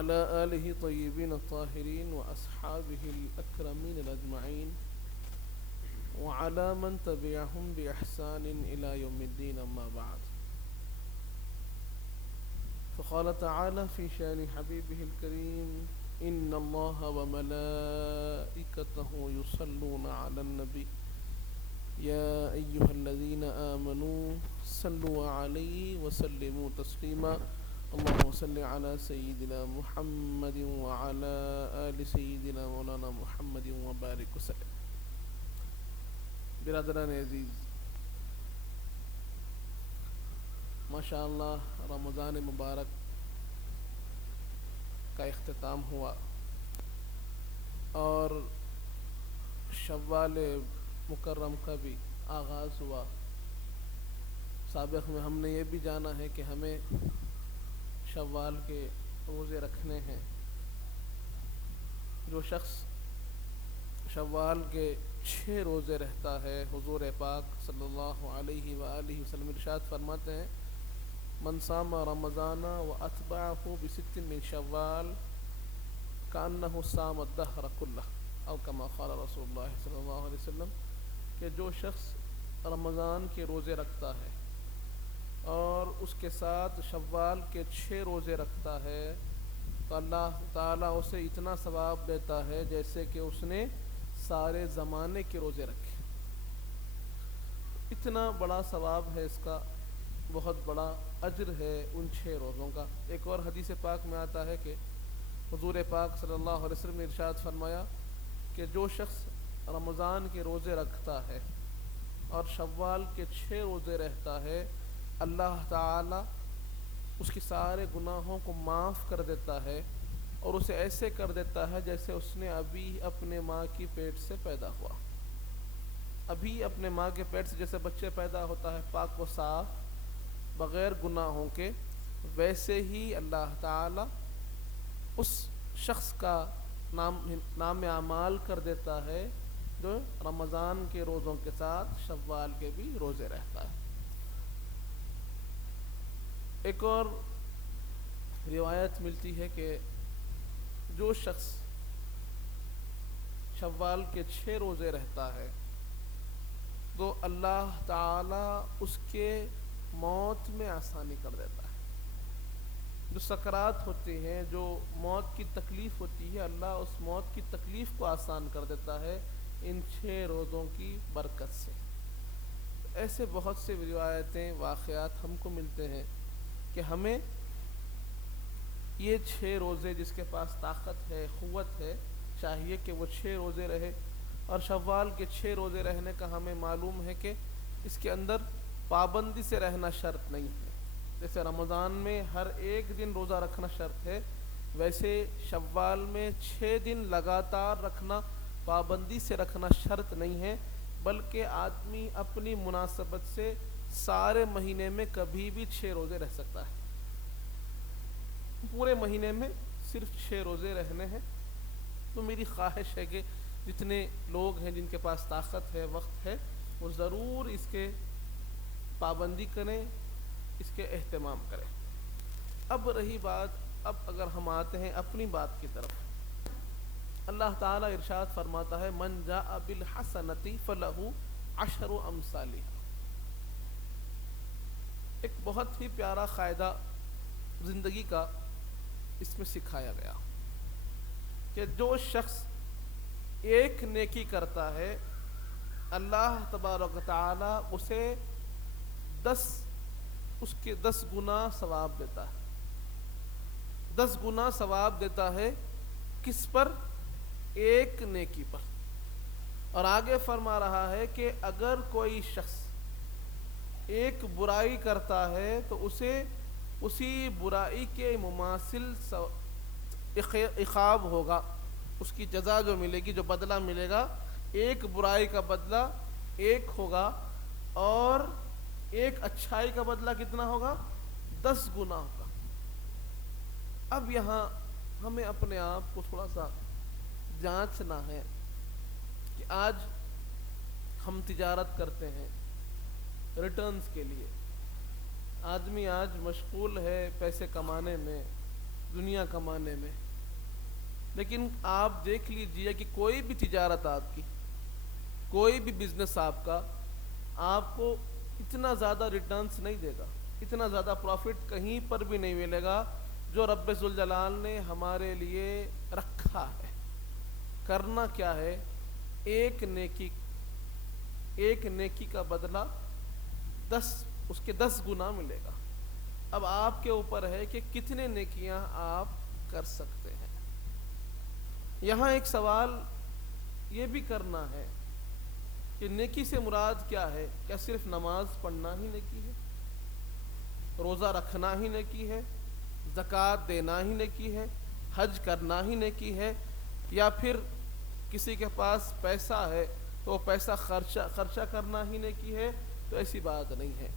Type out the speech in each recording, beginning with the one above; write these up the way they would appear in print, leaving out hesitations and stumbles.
وعلى آله طيبين الطاهرين وأصحابه الأكرمين الأجمعين وعلى من تبعهم بإحسان إلى يوم الدين أما بعد. فقال تعالى في شأن حبيبه الكريم: إن الله وملائكته يصلون على النبي يا أيها الذين آمنوا صلوا عليه وسلموا تسليما. اللهم صل على سيدنا محمد وعلى آل سيدنا مولانا محمد وبارك وسلم. برادران عزیز، ماشاء اللہ رمضان مبارک کا اختتام ہوا اور شوال مکرم کا بھی آغاز ہوا. سابق میں ہم نے یہ بھی جانا ہے کہ ہمیں شوال کے روزے رکھنے ہیں. جو شخص شوال کے 6 روزے رہتا ہے، حضور پاک صلی اللہ علیہ وآلہ وسلم ارشاد فرماتے ہیں: من صام رمضان واتبعه بست من شوال کانہ صام الدہر کلہ او کما قال رسول اللہ صلی اللہ علیہ وسلم، کہ جو شخص رمضان کے روزے رکھتا ہے اور اس کے ساتھ شوال کے 6 روزے رکھتا ہے تو اللہ تعالیٰ اسے اتنا ثواب دیتا ہے جیسے کہ اس نے سارے زمانے کے روزے رکھے. اتنا بڑا ثواب ہے اس کا، بہت بڑا اجر ہے ان 6 روزوں کا. ایک اور حدیث پاک میں آتا ہے کہ حضور پاک صلی اللہ علیہ وسلم نے ارشاد فرمایا کہ جو شخص رمضان کے روزے رکھتا ہے اور شوال کے 6 روزے رہتا ہے، اللہ تعالی اس کی سارے گناہوں کو معاف کر دیتا ہے اور اسے ایسے کر دیتا ہے جیسے اس نے ابھی اپنے ماں کی پیٹ سے پیدا ہوا. ابھی اپنے ماں کے پیٹ سے جیسے بچے پیدا ہوتا ہے پاک و صاف بغیر گناہوں کے، ویسے ہی اللہ تعالی اس شخص کا نام اعمال کر دیتا ہے جو رمضان کے روزوں کے ساتھ شوال کے بھی روزے رہتا ہے. ایک اور روایت ملتی ہے کہ جو شخص شوال کے 6 روزے رہتا ہے تو اللہ تعالی اس کے موت میں آسانی کر دیتا ہے. جو سکرات ہوتی ہیں، جو موت کی تکلیف ہوتی ہے، اللہ اس موت کی تکلیف کو آسان کر دیتا ہے ان 6 روزوں کی برکت سے. ایسے بہت سے روایتیں، واقعات ہم کو ملتے ہیں کہ ہمیں یہ 6 روزے، جس کے پاس طاقت ہے، قوت ہے، چاہیے کہ وہ 6 روزے رہے. اور شوال کے 6 روزے رہنے کا ہمیں معلوم ہے کہ اس کے اندر پابندی سے رہنا شرط نہیں ہے. جیسے رمضان میں ہر ایک دن روزہ رکھنا شرط ہے، ویسے شوال میں 6 دن لگاتار رکھنا، پابندی سے رکھنا شرط نہیں ہے، بلکہ آدمی اپنی مناسبت سے سارے مہینے میں کبھی بھی 6 روزے رہ سکتا ہے. پورے مہینے میں صرف 6 روزے رہنے ہیں. تو میری خواہش ہے کہ جتنے لوگ ہیں جن کے پاس طاقت ہے، وقت ہے، وہ ضرور اس کے پابندی کریں، اس کے اہتمام کریں. اب رہی بات، اب اگر ہم آتے ہیں اپنی بات کی طرف، اللہ تعالیٰ ارشاد فرماتا ہے: من جاء بالحسنۃ فلہ 10 امثالھا. ایک بہت ہی پیارا قاعدہ زندگی کا اس میں سکھایا گیا کہ جو شخص ایک نیکی کرتا ہے، اللہ تبارک و تعالی اسے 10 گنا ثواب دیتا ہے. 10 گنا ثواب دیتا ہے. کس پر؟ ایک نیکی پر. اور آگے فرما رہا ہے کہ اگر کوئی شخص ایک برائی کرتا ہے تو اسے اسی برائی کے مماثل عقاب ہوگا. اس کی جزا جو ملے گی، جو بدلہ ملے گا، ایک برائی کا بدلہ ایک ہوگا اور ایک اچھائی کا بدلہ کتنا ہوگا؟ 10 گنا ہوگا. اب یہاں ہمیں اپنے آپ کو تھوڑا سا جانچنا ہے کہ آج ہم تجارت کرتے ہیں ریٹرنز کے لیے. آدمی آج مشغول ہے پیسے کمانے میں، دنیا کمانے میں. لیکن آپ دیکھ لیجئے کہ کوئی بھی تجارت آپ کی، کوئی بھی بزنس آپ کا، آپ کو اتنا زیادہ ریٹرنز نہیں دے گا، اتنا زیادہ پروفٹ کہیں پر بھی نہیں ملے گا جو رب ذوالجلال نے ہمارے لیے رکھا ہے. کرنا کیا ہے؟ ایک نیکی کا بدلہ 10 گنا ملے گا. اب آپ کے اوپر ہے کہ کتنے نیکیاں آپ کر سکتے ہیں. یہاں ایک سوال یہ بھی کرنا ہے کہ نیکی سے مراد کیا ہے؟ کیا صرف نماز پڑھنا ہی نیکی ہے؟ روزہ رکھنا ہی نیکی ہے؟ زکوٰۃ دینا ہی نیکی ہے؟ حج کرنا ہی نیکی ہے؟ یا پھر کسی کے پاس پیسہ ہے تو وہ پیسہ خرچہ کرنا ہی نیکی ہے؟ تو ایسی بات نہیں ہے.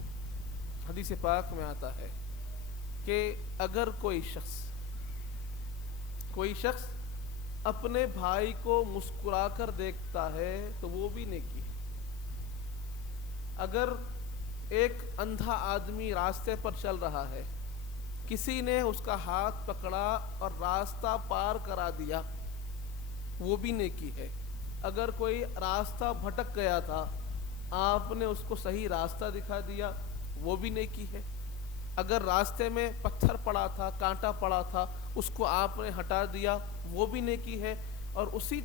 حدیث پاک میں آتا ہے کہ اگر کوئی شخص اپنے بھائی کو مسکرا کر دیکھتا ہے تو وہ بھی نیکی ہے. اگر ایک اندھا آدمی راستے پر چل رہا ہے، کسی نے اس کا ہاتھ پکڑا اور راستہ پار کرا دیا، وہ بھی نیکی ہے. اگر کوئی راستہ بھٹک گیا تھا، آپ نے اس کو صحیح راستہ دکھا دیا، وہ بھی نیکی ہے. اگر راستے میں پتھر پڑا تھا، کانٹا پڑا تھا، اس کو آپ نے ہٹا دیا، وہ بھی نیکی ہے. اور اسی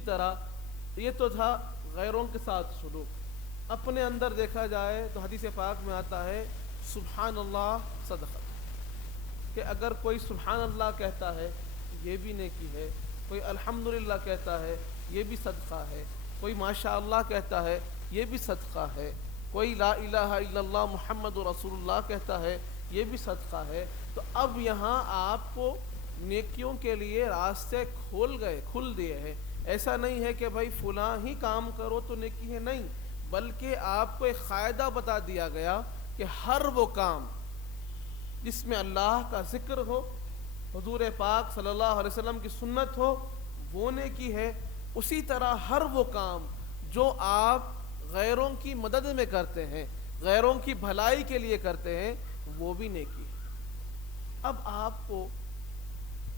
طرح یہ تو تھا غیروں کے ساتھ سلوک. اپنے اندر دیکھا جائے تو حدیث پاک میں آتا ہے سبحان اللہ صدقہ، کہ اگر کوئی سبحان اللہ کہتا ہے یہ بھی نیکی ہے، کوئی الحمدللہ کہتا ہے یہ بھی صدقہ ہے، کوئی ماشاء اللہ کہتا ہے یہ بھی صدقہ ہے، کوئی لا الہ الا اللہ محمد رسول اللہ کہتا ہے یہ بھی صدقہ ہے. تو اب یہاں آپ کو نیکیوں کے لیے راستے کھل دیے ہیں. ایسا نہیں ہے کہ بھائی فلاں ہی کام کرو تو نیکی ہے، نہیں، بلکہ آپ کو ایک قاعدہ بتا دیا گیا کہ ہر وہ کام جس میں اللہ کا ذکر ہو، حضور پاک صلی اللہ علیہ وسلم کی سنت ہو، وہ نیکی ہے. اسی طرح ہر وہ کام جو آپ غیروں کی مدد میں کرتے ہیں، غیروں کی بھلائی کے لیے کرتے ہیں، وہ بھی نیکی ہے. اب آپ کو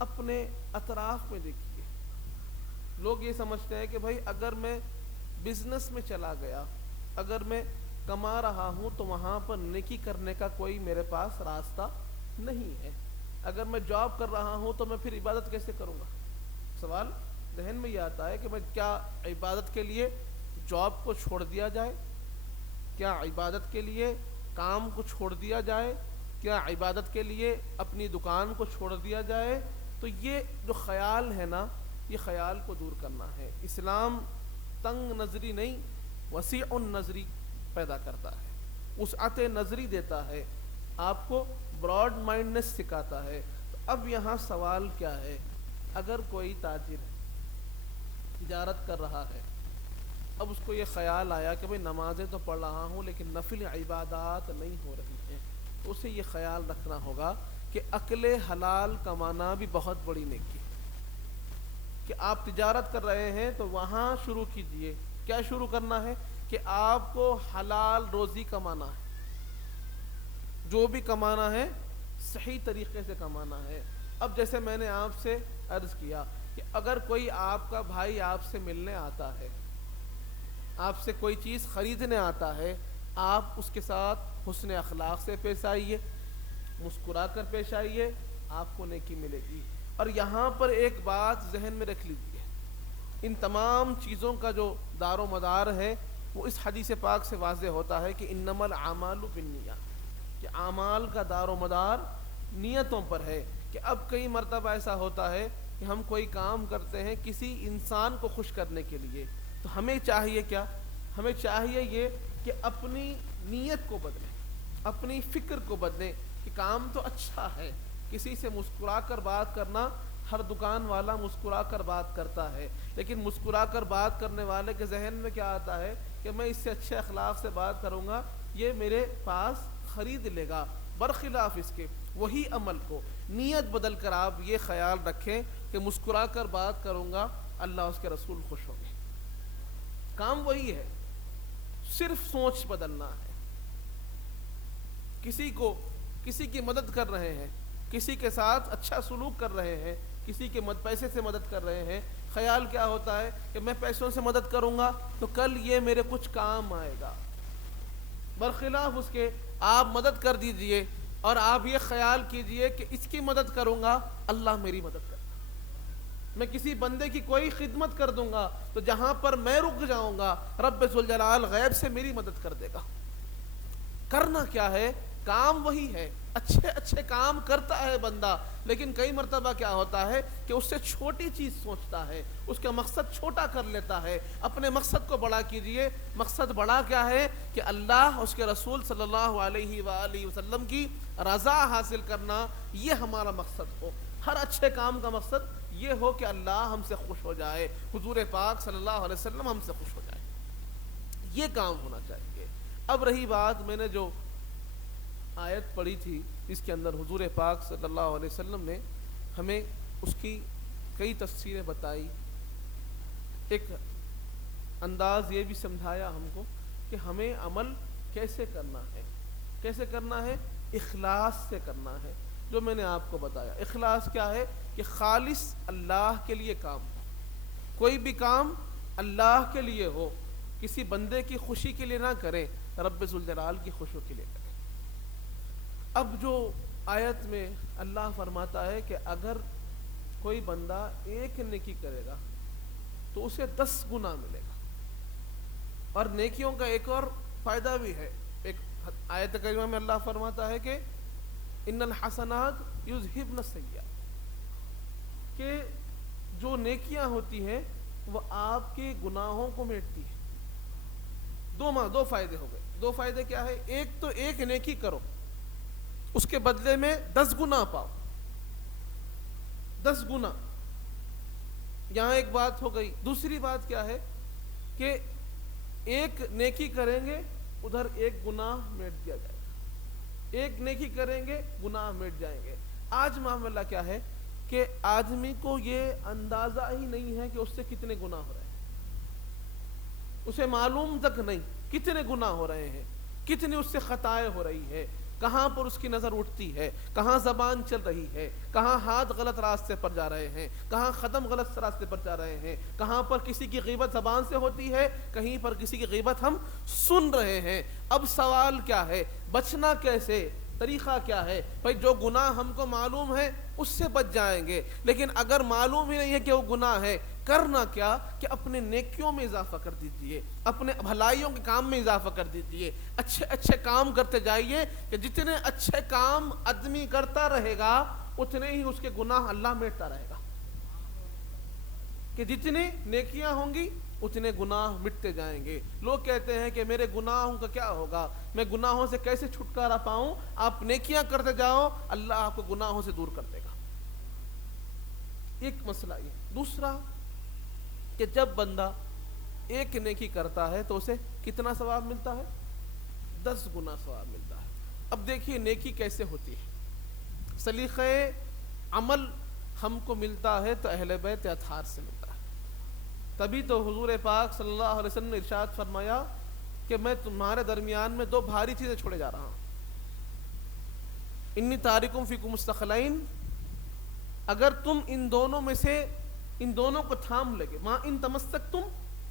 اپنے اطراف میں دیکھیے، لوگ یہ سمجھتے ہیں کہ بھائی اگر میں بزنس میں چلا گیا، اگر میں کما رہا ہوں تو وہاں پر نیکی کرنے کا کوئی میرے پاس راستہ نہیں ہے. اگر میں جاب کر رہا ہوں تو میں پھر عبادت کیسے کروں گا؟ سوال ذہن میں یہ آتا ہے کہ میں کیا عبادت کے لیے جاب کو چھوڑ دیا جائے؟ کیا عبادت کے لیے کام کو چھوڑ دیا جائے؟ کیا عبادت کے لیے اپنی دکان کو چھوڑ دیا جائے؟ تو یہ جو خیال ہے نا، یہ خیال کو دور کرنا ہے. اسلام تنگ نظری نہیں، وسیع النظری پیدا کرتا ہے، وسعت نظری دیتا ہے، آپ کو براڈ مائنڈنس سکھاتا ہے. تو اب یہاں سوال کیا ہے؟ اگر کوئی تاجر تجارت کر رہا ہے، اب اس کو یہ خیال آیا کہ بھئی نمازیں تو پڑھ رہا ہوں لیکن نفل عبادات نہیں ہو رہی ہیں، تو اسے یہ خیال رکھنا ہوگا کہ اکل حلال کمانا بھی بہت بڑی نیکی ہے. کہ آپ تجارت کر رہے ہیں تو وہاں شروع کیجئے. کیا شروع کرنا ہے؟ کہ آپ کو حلال روزی کمانا ہے، جو بھی کمانا ہے صحیح طریقے سے کمانا ہے. اب جیسے میں نے آپ سے عرض کیا کہ اگر کوئی آپ کا بھائی آپ سے ملنے آتا ہے، آپ سے کوئی چیز خریدنے آتا ہے، آپ اس کے ساتھ حسن اخلاق سے پیش آئیے، مسکرا کر پیش آئیے، آپ کو نیکی ملے گی. اور یہاں پر ایک بات ذہن میں رکھ لیجیے، ان تمام چیزوں کا جو دار و مدار ہے وہ اس حدیث پاک سے واضح ہوتا ہے کہ انما الاعمال بالنیات، کہ اعمال کا دار و مدار نیتوں پر ہے. کہ اب کئی مرتبہ ایسا ہوتا ہے کہ ہم کوئی کام کرتے ہیں کسی انسان کو خوش کرنے کے لیے، تو ہمیں چاہیے کیا؟ ہمیں چاہیے یہ کہ اپنی نیت کو بدلیں، اپنی فکر کو بدلیں کہ کام تو اچھا ہے، کسی سے مسکرا کر بات کرنا، ہر دکان والا مسکرا کر بات کرتا ہے، لیکن مسکرا کر بات کرنے والے کے ذہن میں کیا آتا ہے کہ میں اس سے اچھے اخلاق سے بات کروں گا، یہ میرے پاس خرید لے گا. برخلاف اس کے وہی عمل کو نیت بدل کر آپ یہ خیال رکھیں کہ مسکرا کر بات کروں گا، اللہ اس کے رسول خوش ہوں گے. کام وہی ہے، صرف سوچ بدلنا ہے. کسی کی مدد کر رہے ہیں، کسی کے ساتھ اچھا سلوک کر رہے ہیں، کسی کے پیسے سے مدد کر رہے ہیں، خیال کیا ہوتا ہے کہ میں پیسوں سے مدد کروں گا تو کل یہ میرے کچھ کام آئے گا، برخلاف اس کے آپ مدد کر دیجئے اور آپ یہ خیال کیجئے کہ اس کی مدد کروں گا اللہ میری مدد کرے گا، میں کسی بندے کی کوئی خدمت کر دوں گا تو جہاں پر میں رک جاؤں گا رب ذوالجلال غیب سے میری مدد کر دے گا۔ کرنا کیا ہے؟ کام وہی ہے، اچھے اچھے کام کرتا ہے بندہ، لیکن کئی مرتبہ کیا ہوتا ہے کہ اس سے چھوٹی چیز سوچتا ہے، اس کا مقصد چھوٹا کر لیتا ہے۔ اپنے مقصد کو بڑا کیجئے۔ مقصد بڑا کیا ہے کہ اللہ اس کے رسول صلی اللہ علیہ وآلہ وسلم کی رضا حاصل کرنا، یہ ہمارا مقصد ہو۔ ہر اچھے کام کا مقصد یہ ہو کہ اللہ ہم سے خوش ہو جائے، حضور پاک صلی اللہ علیہ وسلم ہم سے خوش ہو جائے، یہ کام ہونا چاہیے۔ اب رہی بات، میں نے جو آیت پڑھی تھی اس کے اندر حضور پاک صلی اللہ علیہ وسلم نے ہمیں اس کی کئی تفسیریں بتائی، ایک انداز یہ بھی سمجھایا ہم کو کہ ہمیں عمل کیسے کرنا ہے، کیسے کرنا ہے؟ اخلاص سے کرنا ہے۔ جو میں نے آپ کو بتایا، اخلاص کیا ہے کہ خالص اللہ کے لیے کام ہو، کوئی بھی کام اللہ کے لیے ہو، کسی بندے کی خوشی کے لیے نہ کریں، رب ذوالجلال کی خوشی کے لیے کریں۔ اب جو آیت میں اللہ فرماتا ہے کہ اگر کوئی بندہ ایک نیکی کرے گا تو اسے 10 گنا ملے گا، اور نیکیوں کا ایک اور فائدہ بھی ہے۔ ایک آیت کریمہ میں اللہ فرماتا ہے کہ ان الحسنات یذہبن السیئات، کہ جو نیکیاں ہوتی ہیں وہ آپ کے گناہوں کو میٹتی ہیں۔ دو فائدے ہو گئے۔ دو فائدے کیا ہے؟ ایک تو ایک نیکی کرو، اس کے بدلے میں 10 گنا پاؤ، 10 گنا، یہاں ایک بات ہو گئی۔ دوسری بات کیا ہے کہ ایک نیکی کریں گے ادھر ایک گناہ مٹ دیا جائے گا، ایک نیکی کریں گے گناہ مٹ جائیں گے۔ آج معاملہ کیا ہے کہ آدمی کو یہ اندازہ ہی نہیں ہے کہ اس سے کتنے گناہ ہو رہے ہیں، اسے معلوم تک نہیں کتنے گناہ ہو رہے ہیں، کتنی اس سے خطائیں ہو رہی ہے، کہاں پر اس کی نظر اٹھتی ہے، کہاں زبان چل رہی ہے، کہاں ہاتھ غلط راستے پر جا رہے ہیں، کہاں قدم غلط راستے پر جا رہے ہیں، کہاں پر کسی کی غیبت زبان سے ہوتی ہے، کہیں پر کسی کی غیبت ہم سن رہے ہیں۔ اب سوال کیا ہے؟ بچنا کیسے؟ طریقہ کیا ہے؟ بھائی جو گناہ ہم کو معلوم ہے اس سے بچ جائیں گے، لیکن اگر معلوم ہی نہیں ہے کہ وہ گناہ ہے، کرنا کیا کہ اپنے نیکیوں میں اضافہ کر دیجئے، اپنے بھلائیوں کے کام میں اضافہ کر دیجئے، اچھے اچھے کام کرتے جائیے، کہ جتنے اچھے کام آدمی کرتا رہے گا اتنے ہی اس کے گناہ اللہ میٹتا رہے گا، کہ جتنی نیکیاں ہوں گی اتنے گناہ مٹتے جائیں گے۔ لوگ کہتے ہیں کہ میرے گناہوں کا کیا ہوگا، میں گناہوں سے کیسے چھٹکارا پاؤں؟ آپ نیکیاں کرتے جاؤ، اللہ آپ کو گناہوں سے دور کر دے گا۔ ایک مسئلہ یہ۔ دوسرا کہ جب بندہ ایک نیکی کرتا ہے تو اسے کتنا ثواب ملتا ہے؟ 10 گنا ثواب ملتا ہے۔ اب دیکھیے نیکی کیسے ہوتی ہے۔ سلیقہ عمل ہم کو ملتا ہے تو اہل بیت اطہار سے ملتا ہے۔ تبھی تو حضور پاک صلی اللہ علیہ وسلم نے ارشاد فرمایا کہ میں تمہارے درمیان میں 2 بھاری چیزیں چھوڑے جا رہا ہوں، انی تارکم فیکم الثقلین، اگر تم ان دونوں میں سے ان دونوں کو تھام لگے، ماں ان تمسکتم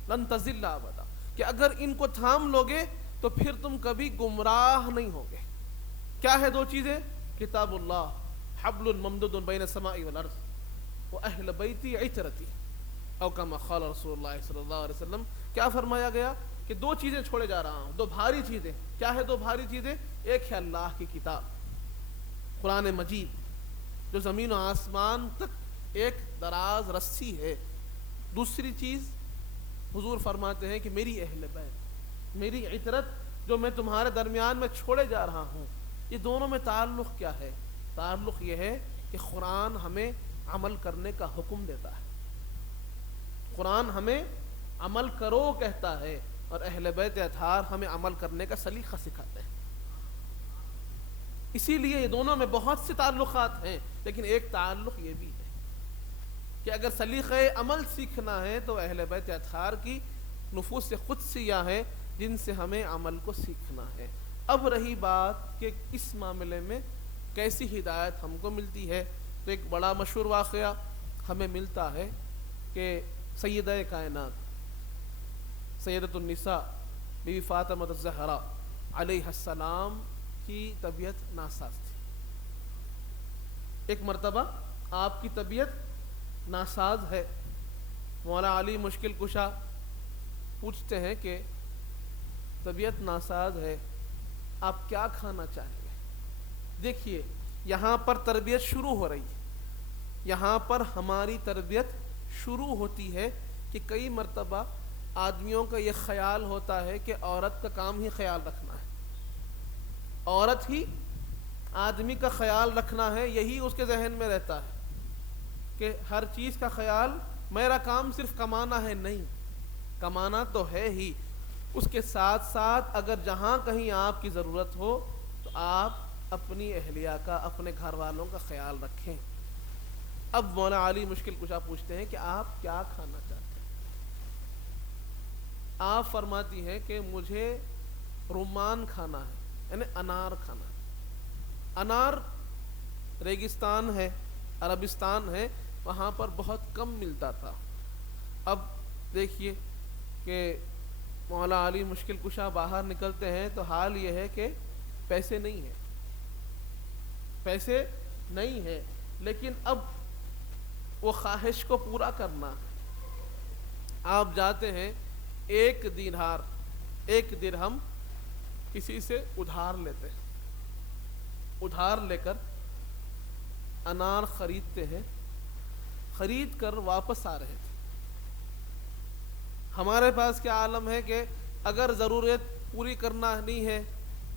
لن تضل ابدا، کہ اگر ان کو تھام لوگے تو پھر تم کبھی گمراہ نہیں ہوگے۔ کیا ہے 2 چیزیں؟ کتاب اللہ حبل ممدود بین السماء والارض واہل بیتی عترتی، او کما قال رسول اللہ صلی اللہ علیہ وسلم۔ کیا فرمایا گیا کہ 2 چیزیں چھوڑے جا رہا ہوں، 2 بھاری چیزیں۔ کیا ہے 2 بھاری چیزیں؟ ایک ہے اللہ کی کتاب قرآن مجید، جو زمین و آسمان تک ایک دراز رسی ہے۔ دوسری چیز حضور فرماتے ہیں کہ میری اہل بیت، میری عطرت جو میں تمہارے درمیان میں چھوڑے جا رہا ہوں۔ یہ دونوں میں تعلق کیا ہے؟ تعلق یہ ہے کہ قرآن ہمیں عمل کرنے کا حکم دیتا ہے، قرآن ہمیں عمل کرو کہتا ہے، اور اہل بیت اطہار ہمیں عمل کرنے کا سلیقہ سکھاتے ہیں۔ اسی لیے یہ دونوں میں بہت سے تعلقات ہیں، لیکن ایک تعلق یہ بھی ہے کہ اگر سلیقہ عمل سیکھنا ہے تو اہل بیت اطہار کی نفوس قدسیہ ہیں جن سے ہمیں عمل کو سیکھنا ہے۔ اب رہی بات کہ اس معاملے میں کیسی ہدایت ہم کو ملتی ہے؟ تو ایک بڑا مشہور واقعہ ہمیں ملتا ہے کہ سیدہ کائنات سیدۃ النساء بی فاطمہ الزہرا علیہ السلام کی طبیعت ناساز تھی۔ ایک مرتبہ آپ کی طبیعت ناساز ہے، مولا علی مشکل کشا پوچھتے ہیں کہ طبیعت ناساز ہے، آپ کیا کھانا چاہیں گے؟ دیکھیے یہاں پر تربیت شروع ہو رہی ہے، یہاں پر ہماری تربیت شروع ہوتی ہے کہ کئی مرتبہ آدمیوں کا یہ خیال ہوتا ہے کہ عورت کا کام ہی خیال رکھنا ہے، عورت ہی آدمی کا خیال رکھنا ہے، یہی اس کے ذہن میں رہتا ہے کہ ہر چیز کا خیال، میرا کام صرف کمانا ہے۔ نہیں، کمانا تو ہے ہی، اس کے ساتھ ساتھ اگر جہاں کہیں آپ کی ضرورت ہو تو آپ اپنی اہلیہ کا، اپنے گھر والوں کا خیال رکھیں۔ اب مولا علی مشکل کشا پوچھتے ہیں کہ آپ کیا کھانا چاہتے ہیں؟ آپ فرماتی ہیں کہ مجھے رمان کھانا ہے، یعنی انار کھانا ہے۔ انار ریگستان ہے، عربستان ہے، وہاں پر بہت کم ملتا تھا۔ اب دیکھیے کہ مولا علی مشکل کشا باہر نکلتے ہیں تو حال یہ ہے کہ پیسے نہیں ہیں، پیسے نہیں ہیں، لیکن اب وہ خواہش کو پورا کرنا ہے۔ آپ جاتے ہیں، ایک دینار، ایک درہم کسی سے ادھار لیتے ہیں، ادھار لے کر انار خریدتے ہیں، خرید کر واپس آ رہے تھے۔ ہمارے پاس کیا عالم ہے کہ اگر ضرورت پوری کرنا نہیں ہے،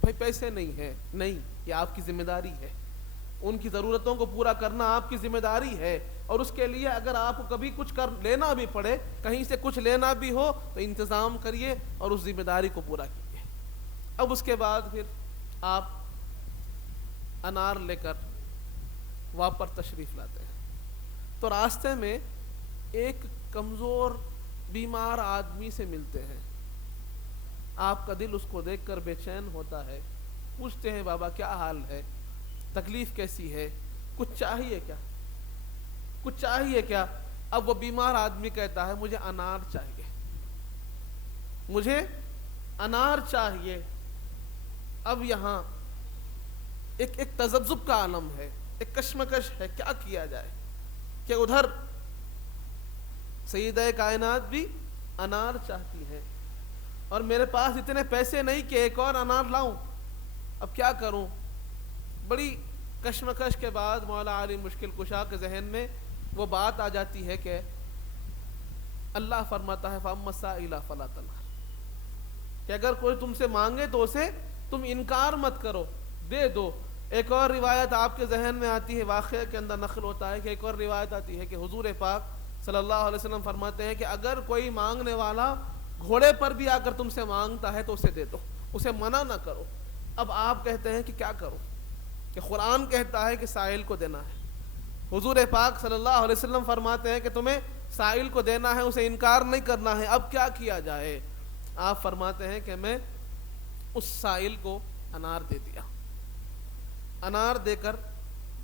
بھائی پیسے نہیں ہے، نہیں، یہ آپ کی ذمہ داری ہے، ان کی ضرورتوں کو پورا کرنا آپ کی ذمہ داری ہے، اور اس کے لیے اگر آپ کو کبھی کچھ کر لینا بھی پڑے، کہیں سے کچھ لینا بھی ہو تو انتظام کریے اور اس ذمہ داری کو پورا کیجیے۔ اب اس کے بعد پھر آپ انار لے کر واپس تشریف لاتے ہیں، تو راستے میں ایک کمزور بیمار آدمی سے ملتے ہیں۔ آپ کا دل اس کو دیکھ کر بے چین ہوتا ہے، پوچھتے ہیں بابا کیا حال ہے، تکلیف کیسی ہے، کچھ چاہیے کیا، کچھ چاہیے کیا؟ اب وہ بیمار آدمی کہتا ہے مجھے انار چاہیے، مجھے انار چاہیے۔ اب یہاں ایک تذبذب کا عالم ہے، ایک کشمکش ہے، کیا کیا جائے کہ ادھر سیدہ کائنات بھی انار چاہتی ہے اور میرے پاس اتنے پیسے نہیں کہ ایک اور انار لاؤں، اب کیا کروں؟ بڑی کشمکش کے بعد مولا علی مشکل کشا کے ذہن میں وہ بات آ جاتی ہے کہ اللہ فرماتا ہے فَأَمَّا السَّائِلَ فَلَا تَنْهَرْ، کہ اگر کوئی تم سے مانگے تو اسے تم انکار مت کرو، دے دو۔ ایک اور روایت آپ کے ذہن میں آتی ہے، واقعہ کے اندر نقل ہوتا ہے کہ ایک اور روایت آتی ہے کہ حضور پاک صلی اللہ علیہ وسلم فرماتے ہیں کہ اگر کوئی مانگنے والا گھوڑے پر بھی آ کر تم سے مانگتا ہے تو اسے دے دو، اسے منع نہ کرو۔ اب آپ کہتے ہیں کہ کیا کرو، کہ قرآن کہتا ہے کہ سائل کو دینا ہے، حضور پاک صلی اللہ علیہ وسلم فرماتے ہیں کہ تمہیں سائل کو دینا ہے، اسے انکار نہیں کرنا ہے، اب کیا کیا جائے؟ آپ فرماتے ہیں کہ میں اس سائل کو انار دے دیا، انار دے کر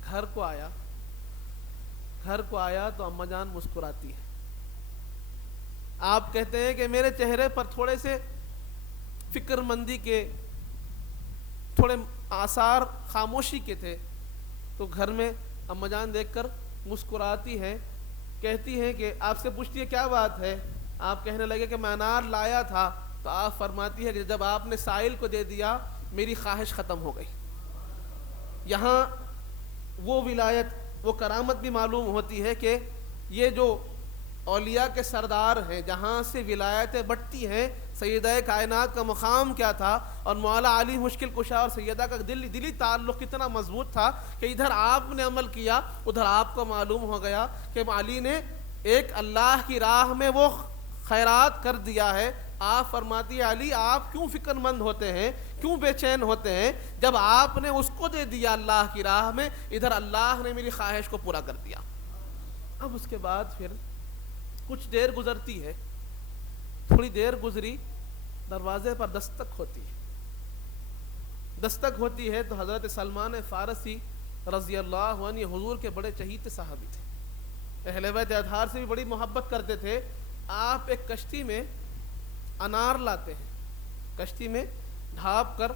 گھر کو آیا، گھر کو آیا تو اماں جان مسکراتی ہے۔ آپ کہتے ہیں کہ میرے چہرے پر تھوڑے سے فکر مندی کے تھوڑے آثار خاموشی کے تھے، تو گھر میں اماں جان دیکھ کر مسکراتی ہے، کہتی ہیں کہ آپ سے پوچھتی ہے کیا بات ہے؟ آپ کہنے لگے کہ میں انار لایا تھا، تو آپ فرماتی ہے کہ جب آپ نے سائل کو دے دیا میری خواہش ختم ہو گئی۔ یہاں وہ ولایت، وہ کرامت بھی معلوم ہوتی ہے کہ یہ جو اولیاء کے سردار ہیں، جہاں سے ولایتیں بٹتی ہیں، سیدہ کائنات کا مقام کیا تھا، اور مولا علی مشکل کشا اور سیدہ کا دلی تعلق کتنا مضبوط تھا کہ ادھر آپ نے عمل کیا، ادھر آپ کو معلوم ہو گیا کہ علی نے ایک اللہ کی راہ میں وہ خیرات کر دیا ہے۔ آپ فرماتی ہے علی آپ کیوں فکر مند ہوتے ہیں، کیوں بے چین ہوتے ہیں؟ جب آپ نے اس کو دے دیا اللہ کی راہ میں، ادھر اللہ نے میری خواہش کو پورا کر دیا۔ اب اس کے بعد پھر کچھ دیر گزرتی ہے، تھوڑی دیر گزری، دروازے پر دستک ہوتی ہے، دستک ہوتی ہے تو حضرت سلمان فارسی رضی اللہ عنہ یہ حضور کے بڑے چہیتے صحابی تھے، اہل بیت اطہار سے بھی بڑی محبت کرتے تھے۔ آپ ایک کشتی میں انار لاتے ہیں، کشتی میں ڈھانپ کر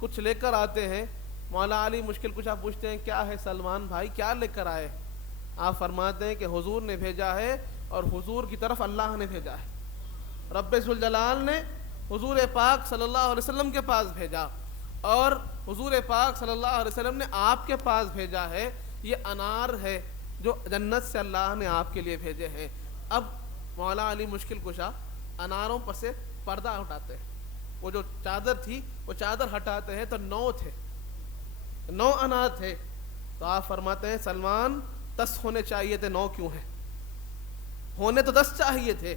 کچھ لے کر آتے ہیں۔ مولا علی مشکل کشا پوچھتے ہیں کیا ہے سلمان بھائی، کیا لے کر آئے؟ آپ فرماتے ہیں کہ حضور نے بھیجا ہے اور حضور کی طرف اللہ نے بھیجا ہے، رب ذوالجلال نے حضور پاک صلی اللہ علیہ وسلم کے پاس بھیجا اور حضور پاک صلی اللہ علیہ وسلم نے آپ کے پاس بھیجا ہے۔ یہ انار ہے جو جنت سے اللہ نے آپ کے لیے بھیجے ہیں۔ اب مولا علی مشکل کشا اناروں پر سے پردہ ہٹاتے ہیں، وہ جو چادر تھی وہ چادر ہٹاتے ہیں تو 9 تھے، 9 انار تھے۔ تو آپ فرماتے ہیں سلمان 10 ہونے چاہیے تھے، 9 کیوں ہیں؟ ہونے تو 10 چاہیے تھے،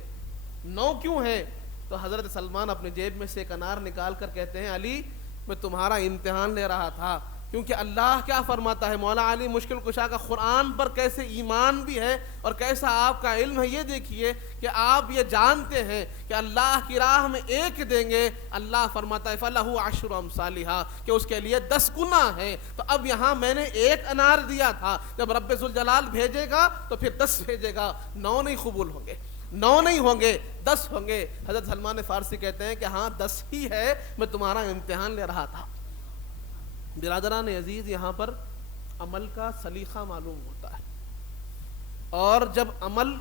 9 کیوں ہیں؟ تو حضرت سلمان اپنے جیب میں سے ایک انار نکال کر کہتے ہیں علی میں تمہارا امتحان لے رہا تھا، کیونکہ اللہ کیا فرماتا ہے، مولا علی مشکل کشا کا قرآن پر کیسے ایمان بھی ہے اور کیسا آپ کا علم ہے۔ یہ دیکھیے کہ آپ یہ جانتے ہیں کہ اللہ کی راہ میں ایک دیں گے، اللہ فرماتا ہے فَلَهُ عَشْرُ أَمْثَالِهَا کہ اس کے لیے 10 گنا ہے۔ تو اب یہاں میں نے ایک انار دیا تھا، جب رب ذوالجلال بھیجے گا تو پھر 10 بھیجے گا، 9 نہیں قبول ہوں گے، 9 نہیں ہوں گے، 10 ہوں گے۔ حضرت سلمان فارسی کہتے ہیں کہ ہاں 10 ہی ہے، میں تمہارا امتحان لے رہا تھا۔ برادران عزیز، یہاں پر عمل کا سلیقہ معلوم ہوتا ہے، اور جب عمل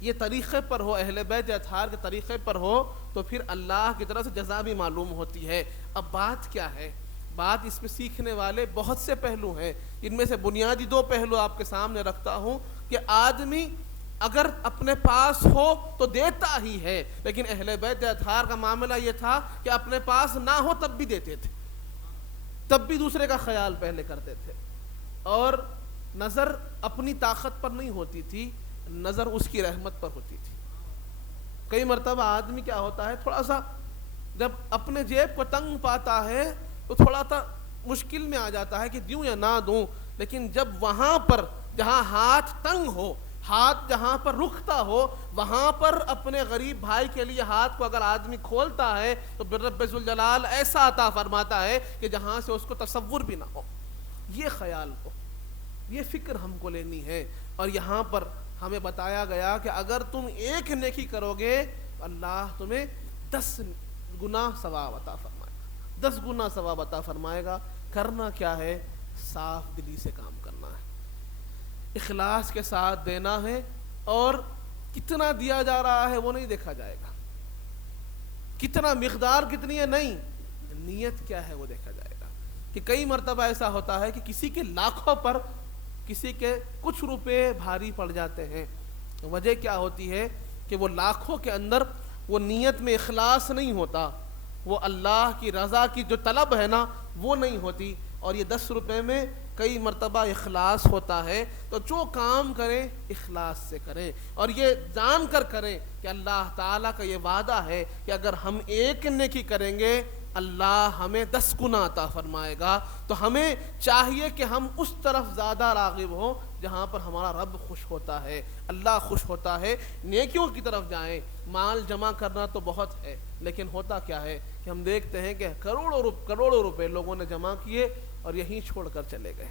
یہ طریقے پر ہو، اہل بیت اطہار کے طریقے پر ہو، تو پھر اللہ کی طرف سے جزا بھی معلوم ہوتی ہے۔ اب بات کیا ہے؟ بات اس میں سیکھنے والے بہت سے پہلو ہیں، ان میں سے بنیادی 2 پہلو آپ کے سامنے رکھتا ہوں کہ آدمی اگر اپنے پاس ہو تو دیتا ہی ہے، لیکن اہل بیت اطہار کا معاملہ یہ تھا کہ اپنے پاس نہ ہو تب بھی دیتے تھے، تب بھی دوسرے کا خیال پہلے کرتے تھے، اور نظر اپنی طاقت پر نہیں ہوتی تھی، نظر اس کی رحمت پر ہوتی تھی۔ کئی مرتبہ آدمی کیا ہوتا ہے، تھوڑا سا جب اپنے جیب کو تنگ پاتا ہے تو تھوڑا سا مشکل میں آ جاتا ہے کہ دوں یا نہ دوں، لیکن جب وہاں پر جہاں ہاتھ تنگ ہو، ہاتھ جہاں پر رکھتا ہو، وہاں پر اپنے غریب بھائی کے لیے ہاتھ کو اگر آدمی کھولتا ہے تو رب ذوالجلال ایسا عطا فرماتا ہے کہ جہاں سے اس کو تصور بھی نہ ہو۔ یہ خیال کو، یہ فکر ہم کو لینی ہے، اور یہاں پر ہمیں بتایا گیا کہ اگر تم ایک نیکی کرو گے تو اللہ تمہیں 10 گنا ثواب عطا فرمائے گا، 10 گنا ثواب عطا فرمائے گا۔ کرنا کیا ہے؟ صاف دلی سے کام کرنا ہے، اخلاص کے ساتھ دینا ہے، اور کتنا دیا جا رہا ہے وہ نہیں دیکھا جائے گا، کتنا مقدار کتنی ہے نہیں، نیت کیا ہے وہ دیکھا جائے گا۔ کہ کئی مرتبہ ایسا ہوتا ہے کہ کسی کے لاکھوں پر کسی کے کچھ روپے بھاری پڑ جاتے ہیں، وجہ کیا ہوتی ہے کہ وہ لاکھوں کے اندر وہ نیت میں اخلاص نہیں ہوتا، وہ اللہ کی رضا کی جو طلب ہے نا وہ نہیں ہوتی، اور یہ 10 روپے میں کئی مرتبہ اخلاص ہوتا ہے۔ تو جو کام کریں اخلاص سے کریں، اور یہ جان کر کریں کہ اللہ تعالیٰ کا یہ وعدہ ہے کہ اگر ہم ایک نیکی کریں گے اللہ ہمیں 10 گنا عطا فرمائے گا۔ تو ہمیں چاہیے کہ ہم اس طرف زیادہ راغب ہوں جہاں پر ہمارا رب خوش ہوتا ہے، اللہ خوش ہوتا ہے، نیکیوں کی طرف جائیں۔ مال جمع کرنا تو بہت ہے، لیکن ہوتا کیا ہے کہ ہم دیکھتے ہیں کہ کروڑوں روپے لوگوں نے جمع کیے اور یہیں چھوڑ کر چلے گئے،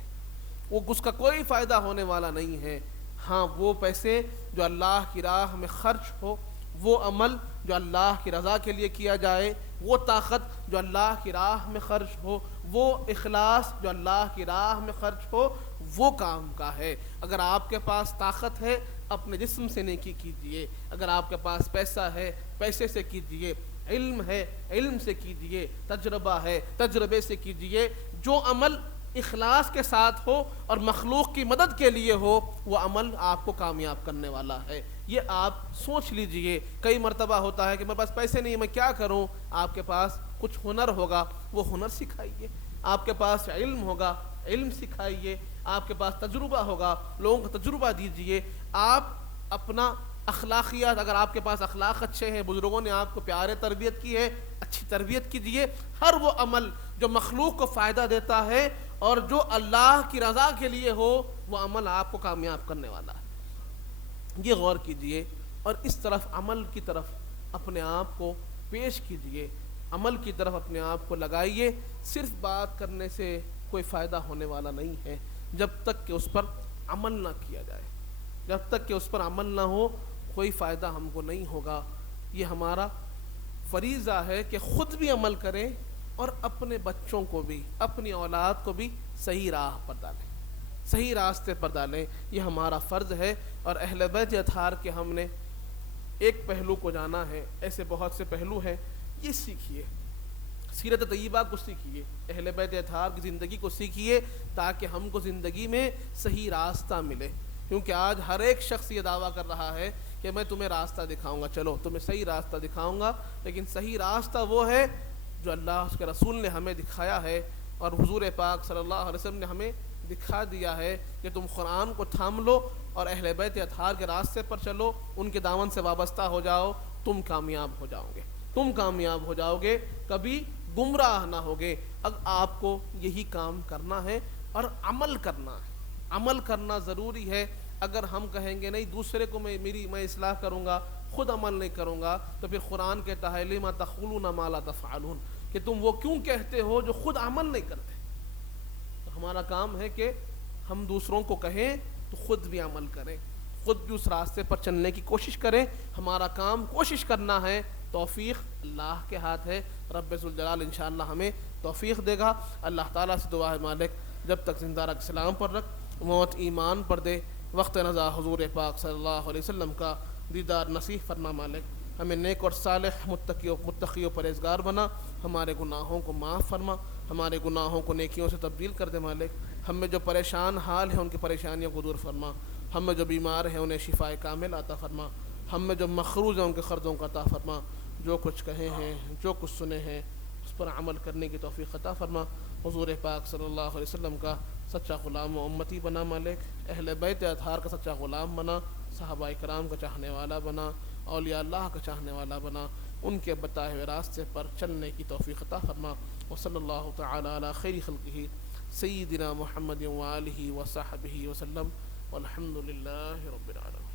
وہ اس کا کوئی فائدہ ہونے والا نہیں ہے۔ ہاں وہ پیسے جو اللہ کی راہ میں خرچ ہو، وہ عمل جو اللہ کی رضا کے لیے کیا جائے، وہ طاقت جو اللہ کی راہ میں خرچ ہو، وہ اخلاص جو اللہ کی راہ میں خرچ ہو، وہ کام کا ہے۔ اگر آپ کے پاس طاقت ہے اپنے جسم سے نیکی کیجئے، اگر آپ کے پاس پیسہ ہے پیسے سے کیجئے، علم ہے علم سے کیجئے، تجربہ ہے تجربے سے کیجئے۔ جو عمل اخلاص کے ساتھ ہو اور مخلوق کی مدد کے لیے ہو وہ عمل آپ کو کامیاب کرنے والا ہے۔ یہ آپ سوچ لیجئے۔ کئی مرتبہ ہوتا ہے کہ میرے پاس پیسے نہیں، میں کیا کروں؟ آپ کے پاس کچھ ہنر ہوگا وہ ہنر سکھائیے، آپ کے پاس علم ہوگا علم سکھائیے، آپ کے پاس تجربہ ہوگا لوگوں کو تجربہ دیجئے۔ آپ اپنا اخلاقیات، اگر آپ کے پاس اخلاق اچھے ہیں، بزرگوں نے آپ کو پیارے تربیت کی ہے، اچھی تربیت کیجئے۔ ہر وہ عمل جو مخلوق کو فائدہ دیتا ہے اور جو اللہ کی رضا کے لیے ہو وہ عمل آپ کو کامیاب کرنے والا ہے۔ یہ غور کیجئے اور اس طرف عمل کی طرف اپنے آپ کو پیش کیجئے، عمل کی طرف اپنے آپ کو لگائیے۔ صرف بات کرنے سے کوئی فائدہ ہونے والا نہیں ہے جب تک کہ اس پر عمل نہ کیا جائے. جب تک کہ اس پر عمل نہ ہو کوئی فائدہ ہم کو نہیں ہوگا. یہ ہمارا فریضہ ہے کہ خود بھی عمل کریں اور اپنے بچوں کو بھی, اپنی اولاد کو بھی صحیح راہ پر ڈالیں, صحیح راستے پر ڈالیں. یہ ہمارا فرض ہے. اور اہل بیت اطہار کے ہم نے ایک پہلو کو جانا ہے, ایسے بہت سے پہلو ہیں. یہ سیکھیے, سیرت طیبہ کو سیکھیے, اہل بیت اطہار کی زندگی کو سیکھیے تاکہ ہم کو زندگی میں صحیح راستہ ملے. کیونکہ آج ہر ایک شخص یہ دعویٰ کر رہا ہے کہ میں تمہیں راستہ دکھاؤں گا, چلو تمہیں صحیح راستہ دکھاؤں گا, لیکن صحیح راستہ وہ ہے جو اللہ اس کے رسول نے ہمیں دکھایا ہے اور حضور پاک صلی اللہ علیہ وسلم نے ہمیں دکھا دیا ہے کہ تم قرآن کو تھام لو اور اہل بیت اطہار کے راستے پر چلو, ان کے دامن سے وابستہ ہو جاؤ, تم کامیاب ہو جاؤ گے, تم کامیاب ہو جاؤ گے, کبھی گمراہ نہ ہوگے. اب آپ کو یہی کام کرنا ہے اور عمل کرنا ہے. عمل کرنا ضروری ہے. اگر ہم کہیں گے نہیں دوسرے کو میں اصلاح کروں گا, خود عمل نہیں کروں گا, تو پھر قرآن کہتا ہے لما تقولون ما لا تفعلون, کہ تم وہ کیوں کہتے ہو جو خود عمل نہیں کرتے. تو ہمارا کام ہے کہ ہم دوسروں کو کہیں تو خود بھی عمل کریں, خود بھی اس راستے پر چلنے کی کوشش کریں. ہمارا کام کوشش کرنا ہے. توفیق اللہ کے ہاتھ ہے. رب ذوالجلال انشاءاللہ ہمیں توفیق دے گا. اللہ تعالیٰ سے دعا ہے مالک جب تک زندہ رکھ, اسلام پر رکھ, موت ایمان پر دے, وقت نزا حضور پاک صلی اللہ علیہ وسلم کا دیدار نصیب فرما. مالک ہمیں نیک اور صالح متقی و پرہیزگار بنا. ہمارے گناہوں کو معاف فرما, ہمارے گناہوں کو نیکیوں سے تبدیل کر دے. مالک ہم میں جو پریشان حال ہیں ان کی پریشانیوں کو دور فرما. ہم میں جو بیمار ہیں انہیں شفاء کامل عطا فرما. ہم میں جو مخروض ہیں ان کے قرضوں کا عطا فرما. جو کچھ کہے ہیں, جو کچھ سنے ہیں, اس پر عمل کرنے کی توفیق عطا فرما. حضور پاک صلی اللہ علیہ وسلم کا سچا غلام و امتی بنا. مالک اہل بیت اطہار کا سچا غلام بنا, صحابہ کرام کا چاہنے والا بنا, اولیاء اللہ کا چاہنے والا بنا. ان کے بتائے ہوئے راستے پر چلنے کی توفیق عطا فرما. وصلی اللہ تعالی علی خیر خلقہ سیدنا محمد وآلہ وصحبہ وسلم, والحمد للہ رب العالمین.